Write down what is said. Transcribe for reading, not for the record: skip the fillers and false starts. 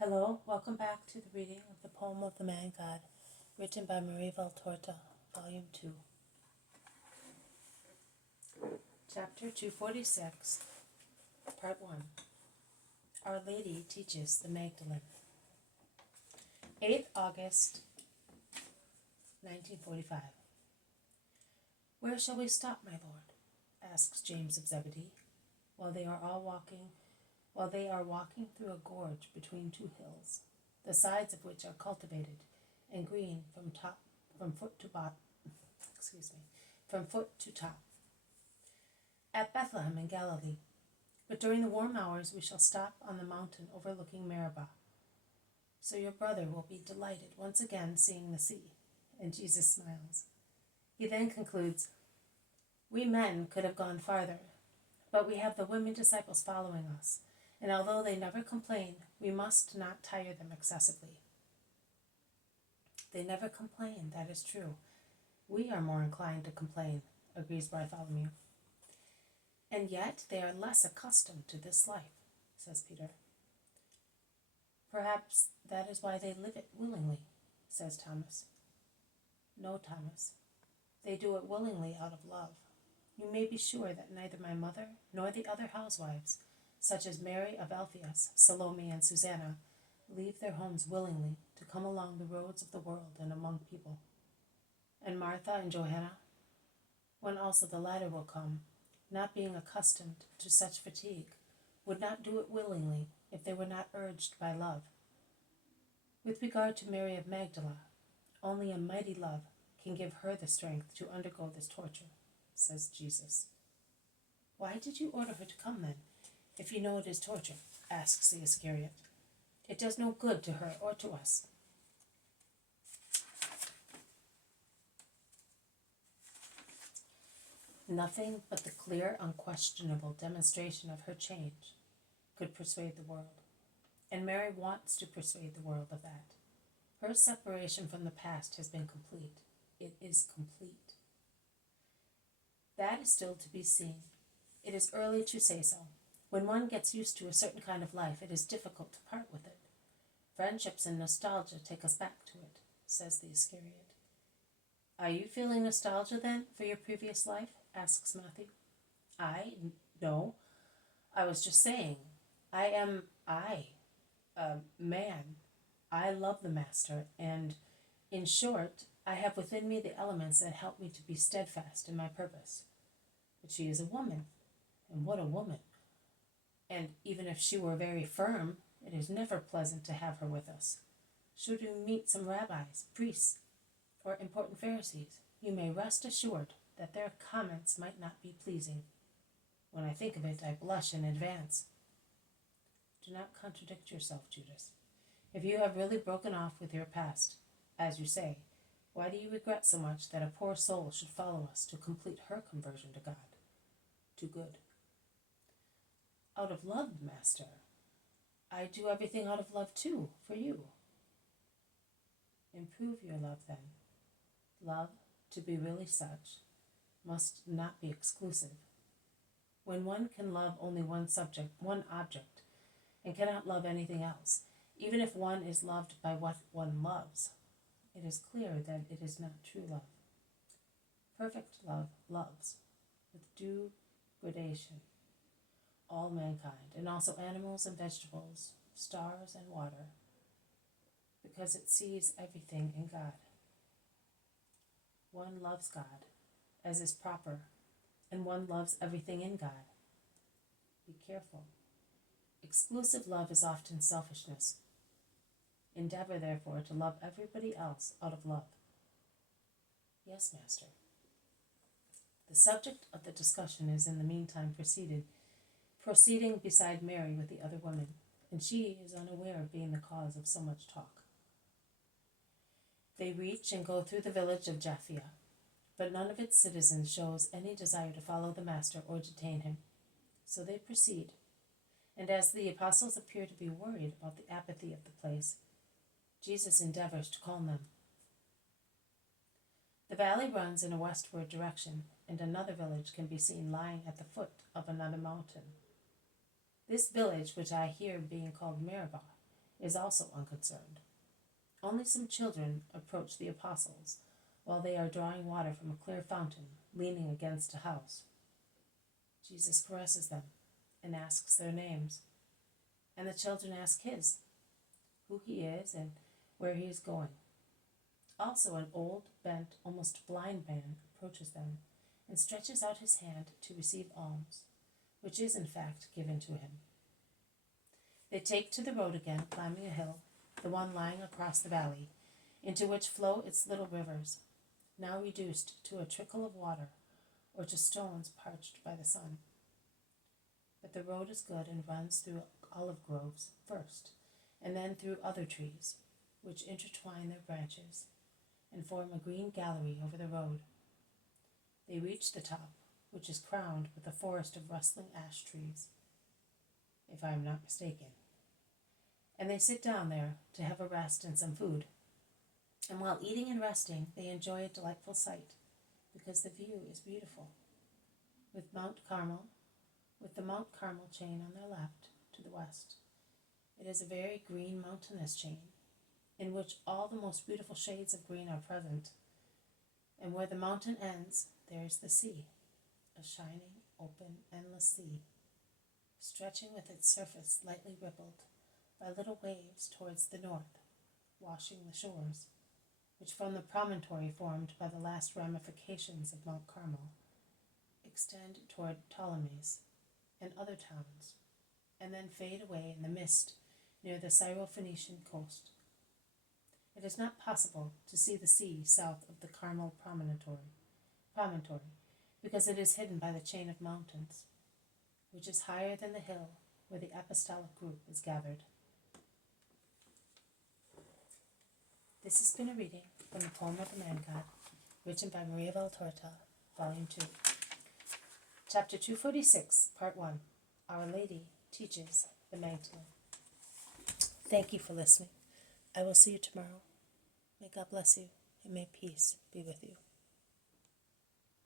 Hello, welcome back to the reading of the poem of the Man God, written by Marie Valtorta, Volume 2. Chapter 246, Part 1. Our Lady Teaches the Magdalene. 8th August, 1945. Where shall we stop, my lord? Asks James of Zebedee, while they are walking through a gorge between two hills, the sides of which are cultivated and green from foot to top. At Bethlehem in Galilee, but during the warm hours we shall stop on the mountain overlooking Meribah. So your brother will be delighted once again seeing the sea. And Jesus smiles. He then concludes, we men could have gone farther, but we have the women disciples following us, and although they never complain, we must not tire them excessively. They never complain, that is true. We are more inclined to complain, agrees Bartholomew. And yet they are less accustomed to this life, says Peter. Perhaps that is why they live it willingly, says Thomas. No, Thomas, they do it willingly out of love. You may be sure that neither my mother nor the other housewives, such as Mary of Alphaeus, Salome, and Susanna, leave their homes willingly to come along the roads of the world and among people. And Martha and Johanna, when also the latter will come, not being accustomed to such fatigue, would not do it willingly if they were not urged by love. With regard to Mary of Magdala, only a mighty love can give her the strength to undergo this torture, says Jesus. Why did you order her to come then, if you know it is torture? Asks the Iscariot. It does no good to her or to us. Nothing but the clear, unquestionable demonstration of her change could persuade the world, and Mary wants to persuade the world of that. Her separation from the past has been complete. It is complete. That is still to be seen. It is early to say so. When one gets used to a certain kind of life, it is difficult to part with it. Friendships and nostalgia take us back to it, says the Iscariot. Are you feeling nostalgia then for your previous life? Asks Matthew. No. I was just saying, man. I love the Master, and, in short, I have within me the elements that help me to be steadfast in my purpose. But she is a woman, and what a woman! And even if she were very firm, it is never pleasant to have her with us. Should we meet some rabbis, priests, or important Pharisees, you may rest assured that their comments might not be pleasing. When I think of it, I blush in advance. Do not contradict yourself, Judas. If you have really broken off with your past, as you say, why do you regret so much that a poor soul should follow us to complete her conversion to God, to good? Out of love, Master. I do everything out of love too, for you. Improve your love then. Love, to be really such, must not be exclusive. When one can love only one object, and cannot love anything else, even if one is loved by what one loves, it is clear that it is not true love. Perfect love loves, with due gradation, all mankind, and also animals and vegetables, stars and water, because it sees everything in God. One loves God, as is proper, and one loves everything in God. Be careful. Exclusive love is often selfishness. Endeavor, therefore, to love everybody else out of love. Yes, Master. The subject of the discussion is in the meantime proceeding beside Mary with the other women, and she is unaware of being the cause of so much talk. They reach and go through the village of Jaffa, but none of its citizens shows any desire to follow the Master or detain him. So they proceed, and as the apostles appear to be worried about the apathy of the place, Jesus endeavors to calm them. The valley runs in a westward direction, and another village can be seen lying at the foot of another mountain. This village, which I hear being called Meribah, is also unconcerned. Only some children approach the apostles while they are drawing water from a clear fountain leaning against a house. Jesus caresses them and asks their names, and the children ask his, who he is and where he is going. Also, an old, bent, almost blind man approaches them and stretches out his hand to receive alms, which is in fact given to him. They take to the road again, climbing a hill, the one lying across the valley, into which flow its little rivers, now reduced to a trickle of water or to stones parched by the sun. But the road is good and runs through olive groves first, and then through other trees, which intertwine their branches and form a green gallery over the road. They reach the top, which is crowned with a forest of rustling ash trees, if I am not mistaken. And they sit down there to have a rest and some food. And while eating and resting, they enjoy a delightful sight, because the view is beautiful. With the Mount Carmel chain on their left to the west. It is a very green mountainous chain, in which all the most beautiful shades of green are present. And where the mountain ends, there is the sea, a shining, open, endless sea, stretching with its surface lightly rippled by little waves towards the north, washing the shores, which from the promontory formed by the last ramifications of Mount Carmel, extend toward Ptolemais and other towns, and then fade away in the mist near the Syro-Phoenician coast. It is not possible to see the sea south of the Carmel promontory, because it is hidden by the chain of mountains, which is higher than the hill where the apostolic group is gathered. This has been a reading from the poem of the Man God, written by Maria Valtorta, Volume 2. Chapter 246, Part 1. Our Lady Teaches the Magdalene. Thank you for listening. I will see you tomorrow. May God bless you, and may peace be with you.